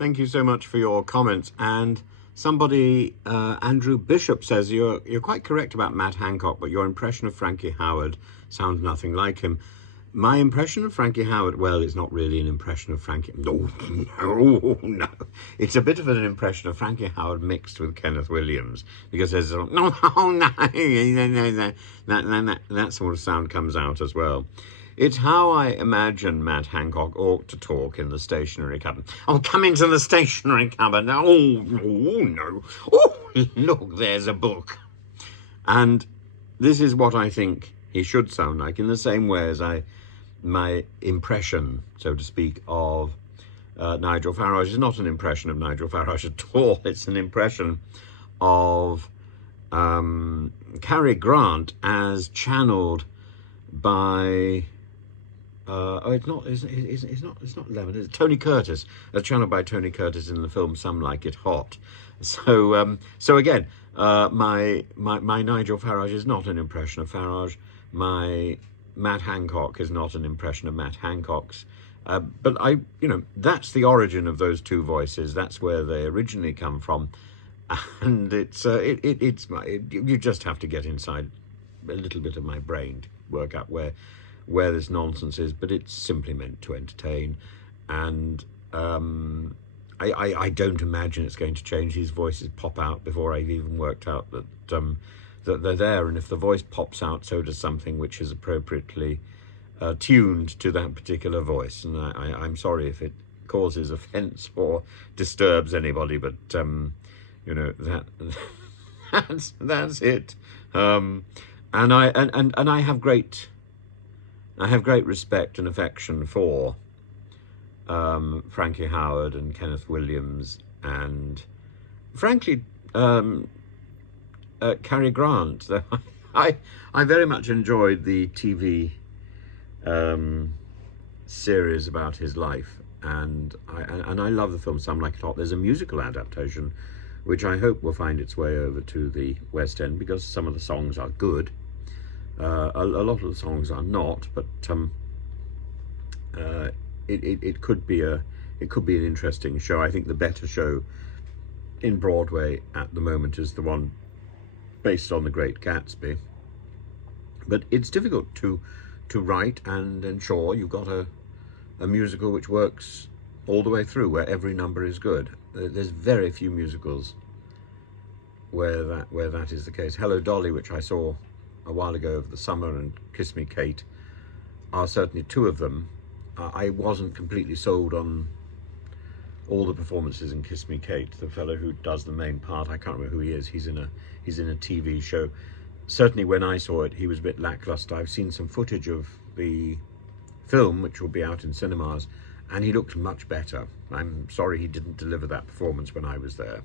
Thank you so much for your comments. And somebody, Andrew Bishop, says you're quite correct about Matt Hancock, but your impression of Frankie Howerd sounds nothing like him. My impression of Frankie Howerd, well, it's not really an impression of Frankie. No. It's a bit of an impression of Frankie Howerd mixed with Keneth Williams, because there's that sort of sound comes out as well. It's how I imagine Matt Hancock ought to talk in the stationery cupboard. Oh, come into the stationery cupboard. Oh, no. Oh, look, there's a book. And this is what I think he should sound like, in the same way as my impression, so to speak, of Nigel Farage is not an impression of Nigel Farage at all. It's an impression of Cary Grant as channeled by it's not Lemon, it's Tony Curtis, as channeled by Tony Curtis in the film Some Like It Hot. So so again, my Nigel Farage is not an impression of Farage. My Matt Hancock is not an impression of Matt Hancock's. But that's the origin of those two voices. That's where they originally come from, and you just have to get inside a little bit of my brain to work out where this nonsense is. But it's simply meant to entertain, and I don't imagine it's going to change. These voices pop out before I've even worked out that they're there, and if the voice pops out, so does something which is appropriately tuned to that particular voice. And I'm sorry if it causes offence or disturbs anybody, but that's it. And I have great respect and affection for Frankie Howerd and Keneth Williams, and frankly Cary Grant. I very much enjoyed the TV series about his life, and I love the film Some Like It Hot. There's a musical adaptation which I hope will find its way over to the West End, because some of the songs are good. A lot of the songs are not, but it could be an interesting show. I think the better show in Broadway at the moment is the one based on The Great Gatsby. But it's difficult to write and ensure you've got a musical which works all the way through, where every number is good. There's very few musicals where that is the case. Hello Dolly, which I saw a while ago over the summer, and Kiss Me Kate are certainly two of them. I wasn't completely sold on all the performances in Kiss Me Kate. The fellow who does the main part, I can't remember who he is. He's in a TV show. Certainly when I saw it, he was a bit lackluster. I've seen some footage of the film, which will be out in cinemas, and he looked much better. I'm sorry he didn't deliver that performance when I was there.